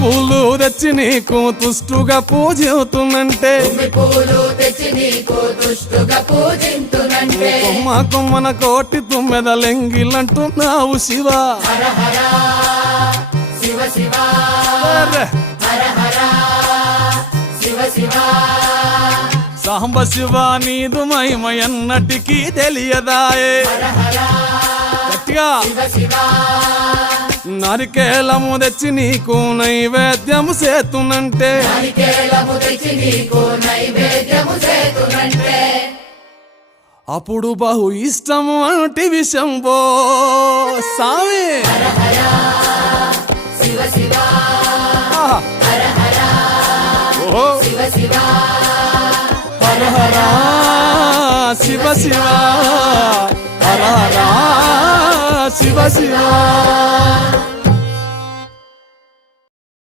పూలు తెచ్చి నీకు తుష్టుగా పూజిస్తున్నంటే కొమ్మ కొమ్మన కోటి తుమ్మెద లెంగిలంటున్నావు శివ సాంబ శివ నీదు మహిమయన్నటికీ తెలియదాయే గట్టిగా నారికేళము తెచ్చి నీకు నైవేద్యము చేతునంటే అప్పుడు బహు ఇష్టము అంటే విషంబో సామి హర హర శివ శివ హర హర శివ శివ